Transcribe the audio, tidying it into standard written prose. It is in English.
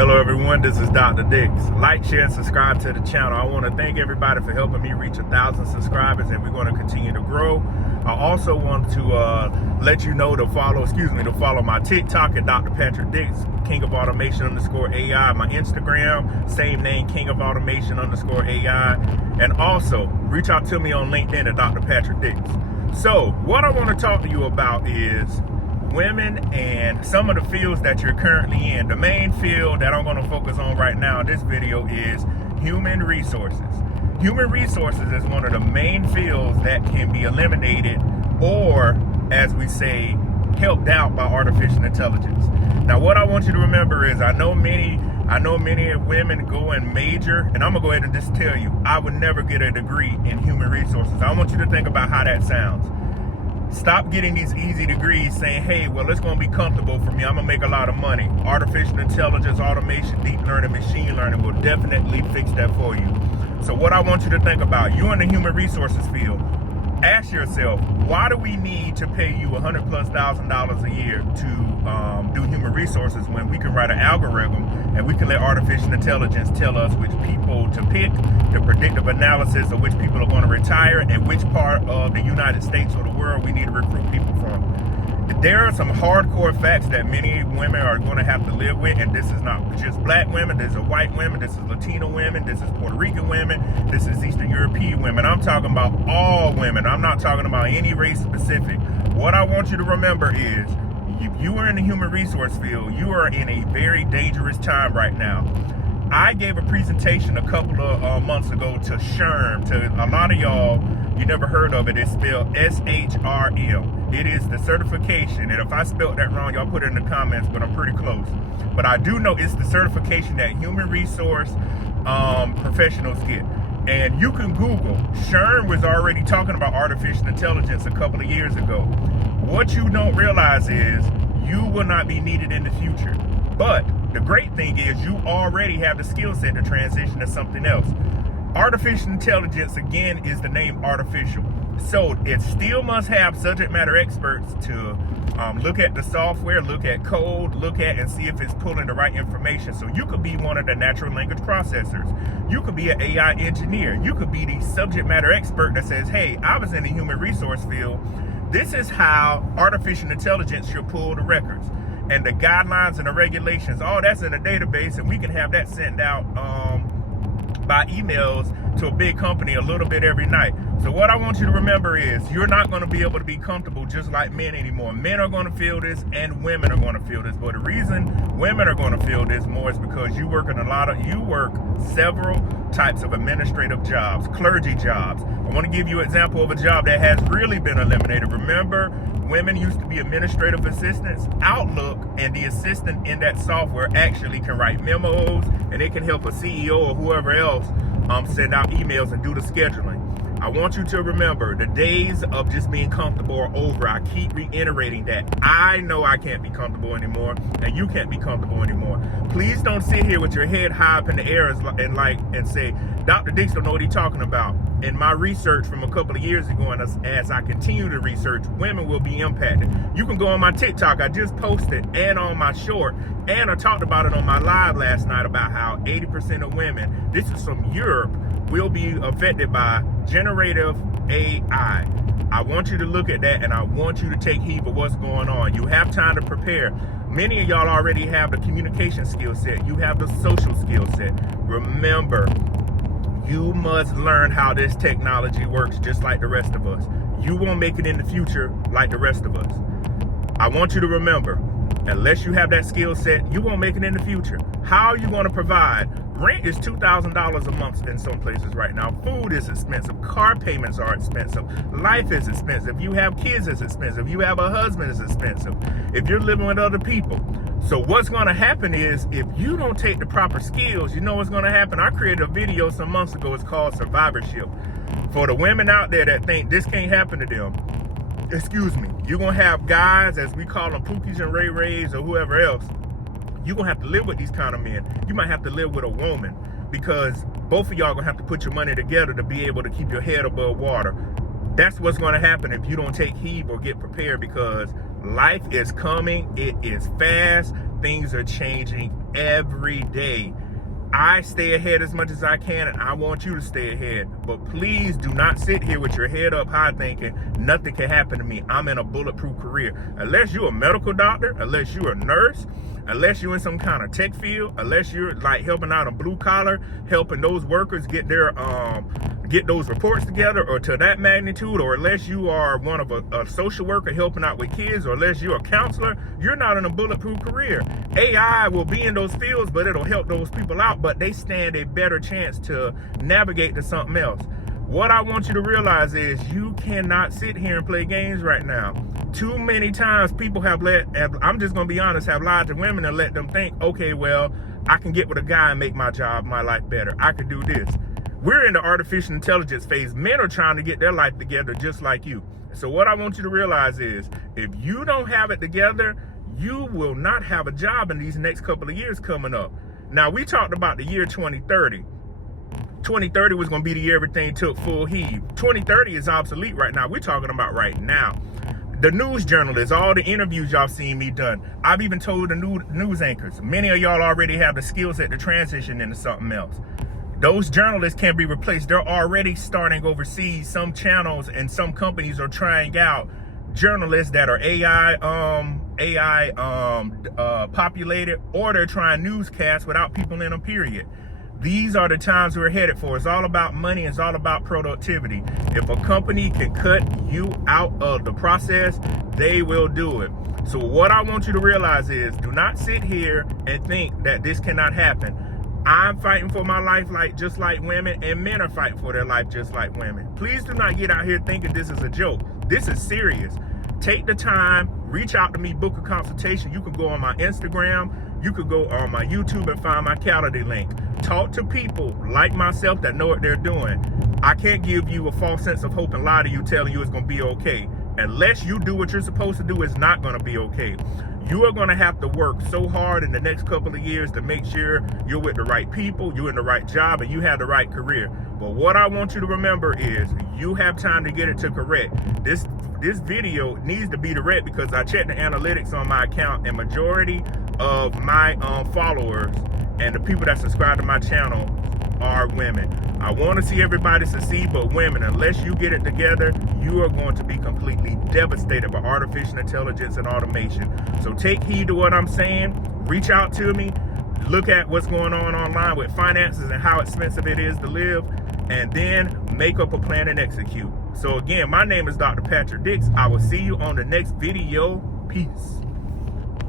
Hello everyone, this is Dr. Dix. Like, share, and subscribe to the channel. I want to thank everybody for helping me reach 1,000 subscribers, and we're going to continue to grow. I also want to let you know to follow my TikTok at Dr. Patrick Dix, King of Automation _AI, my Instagram, same name, King of Automation _AI, and also reach out to me on LinkedIn at Dr. Patrick Dix. So what I want to talk to you about is women and some of the fields that you're currently in. The main field that I'm going to focus on right now in this video is human resources. Human resources is one of the main fields that can be eliminated, or as we say, helped out by artificial intelligence. Now what I want you to remember is I know many women go and major, and I'm gonna go ahead and just tell you, I would never get a degree in human resources. I want you to think about how that sounds. Stop getting these easy degrees saying, hey, well, it's going to be comfortable for me. I'm going to make a lot of money. Artificial intelligence, automation, deep learning, machine learning will definitely fix that for you. So what I want you to think about, you're in the human resources field. Ask yourself, why do we need to pay you $100,000+ a year to do human resources when we can write an algorithm and we can let artificial intelligence tell us which people to pick, the predictive analysis of which people are going to retire, and which part of the United States or the world we need to recruit people from. There are some hardcore facts that many women are going to have to live with, and this is not just black women, this is white women, this is Latino women, this is Puerto Rican women, this is Eastern European women. I'm talking about all women. I'm not talking about any race specific. What I want you to remember is, if you are in the human resource field, you are in a very dangerous time right now. I gave a presentation a couple of months ago to SHRM. To a lot of y'all, you never heard of it. It's spelled SHRM. It is the certification, and if I spelled that wrong, y'all put it in the comments, but I'm pretty close. But I do know it's the certification that human resource professionals get. And you can Google. SHRM was already talking about artificial intelligence a couple of years ago. What you don't realize is you will not be needed in the future. But the great thing is you already have the skill set to transition to something else. Artificial intelligence, again, is the name artificial. So it still must have subject matter experts to look at the software, look at code, look at and see if it's pulling the right information. So you could be one of the natural language processors. You could be an AI engineer. You could be the subject matter expert that says, hey, I was in the human resource field. This is how artificial intelligence should pull the records. And the guidelines and the regulations, all that's in a database, and we can have that sent out by emails to a big company a little bit every night. So what I want you to remember is you're not going to be able to be comfortable just like men anymore. Men are going to feel this and women are going to feel this. But the reason women are going to feel this more is because you work several types of administrative jobs, clergy jobs. I want to give you an example of a job that has really been eliminated. Remember, women used to be administrative assistants. Outlook and the assistant in that software actually can write memos, and it can help a CEO or whoever else send out emails and do the scheduling. I want you to remember, the days of just being comfortable are over. I keep reiterating that. I know I can't be comfortable anymore, and you can't be comfortable anymore. Please don't sit here with your head high up in the air and say, Dr. Dix don't know what he's talking about. In my research from a couple of years ago, and as I continue to research, women will be impacted. You can go on my TikTok, I just posted, and on my short, and I talked about it on my live last night about how 80% of women, this is from Europe, will be affected by generative AI. I want you to look at that, and I want you to take heed of what's going on. You have time to prepare. Many of y'all already have the communication skill set. You have the social skill set. Remember, you must learn how this technology works just like the rest of us. You won't make it in the future like the rest of us. I want you to remember, unless you have that skill set, you won't make it in the future. How are you going to provide? Rent is $2,000 a month in some places right now. Food is expensive. Car payments are expensive. Life is expensive. You have kids, it's expensive. You have a husband, it's expensive. If you're living with other people. So what's going to happen is, if you don't take the proper skills, you know what's going to happen. I created a video some months ago. It's called Survivorship. For the women out there that think this can't happen to them, excuse me, you're going to have guys, as we call them, Pookies and Ray Rays or whoever else. You're going to have to live with these kind of men. You might have to live with a woman, because both of y'all going to have to put your money together to be able to keep your head above water. That's what's going to happen if you don't take heed or get prepared, because life is coming. It is fast. things are changing every day. I stay ahead as much as I can, and I want you to stay ahead. But please do not sit here with your head up high thinking nothing can happen to me. I'm in a bulletproof career. Unless you're a medical doctor, unless you're a nurse, unless you're in some kind of tech field, unless you're like helping out a blue collar, helping those workers get their get those reports together, or to that magnitude, or unless you are one of a social worker helping out with kids, or unless you're a counselor, you're not in a bulletproof career. AI will be in those fields, but it'll help those people out, but they stand a better chance to navigate to something else. What I want you to realize is you cannot sit here and play games right now. Too many times people I'm just going to be honest, have lied to women and let them think, okay, well, I can get with a guy and make my job, my life better. I could do this. We're in the artificial intelligence phase. Men are trying to get their life together just like you. So what I want you to realize is if you don't have it together, you will not have a job in these next couple of years coming up. Now, we talked about the year 2030. 2030 was going to be the year everything took full heave. 2030 is obsolete right now. We're talking about right now. The news journalists, all the interviews y'all seen me done. I've even told the news anchors. Many of y'all already have the skill set to transition into something else. Those journalists can be replaced. They're already starting overseas. Some channels and some companies are trying out journalists that are AI populated, or they're trying newscasts without people in them, period. These are the times we're headed for. It's all about money. It's all about productivity. If a company can cut you out of the process, they will do it. So what I want you to realize is do not sit here and think that this cannot happen. I'm fighting for my life just like women, and men are fighting for their life just like women. Please do not get out here thinking this is a joke. This is serious. Take the time, reach out to me, book a consultation. You can go on my Instagram, you could go on my YouTube and find my Calendly link. Talk to people like myself that know what they're doing. I can't give you a false sense of hope and lie to you telling you it's going to be okay. Unless you do what you're supposed to do, it's not going to be okay. You are going to have to work so hard in the next couple of years to make sure you're with the right people, you're in the right job, and you have the right career. But what I want you to remember is you have time to get it to correct. This video needs to be the red because I checked the analytics on my account, and majority of my followers and the people that subscribe to my channel are women. I want to see everybody succeed, but women, unless you get it together, you are going to be completely devastated by artificial intelligence and automation. So take heed to what I'm saying. Reach out to me. Look at what's going on online with finances and how expensive it is to live, and then make up a plan and execute. So again, my name is Dr. Patrick Dix. I will see you on the next video. Peace.